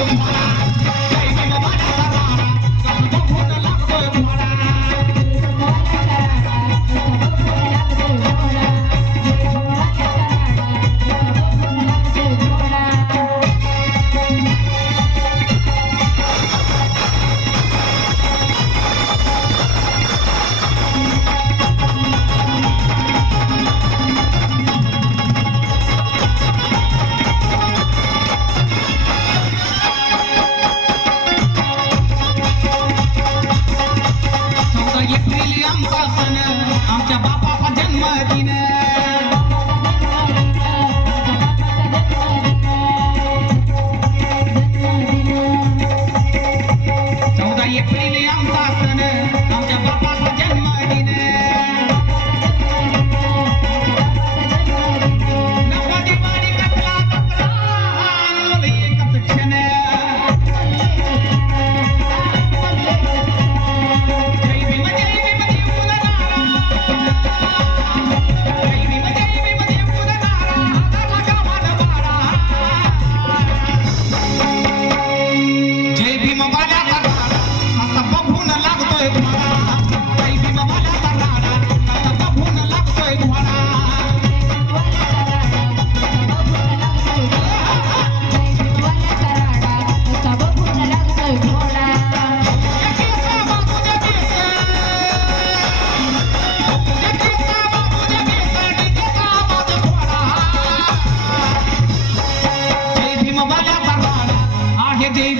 Thank you. David.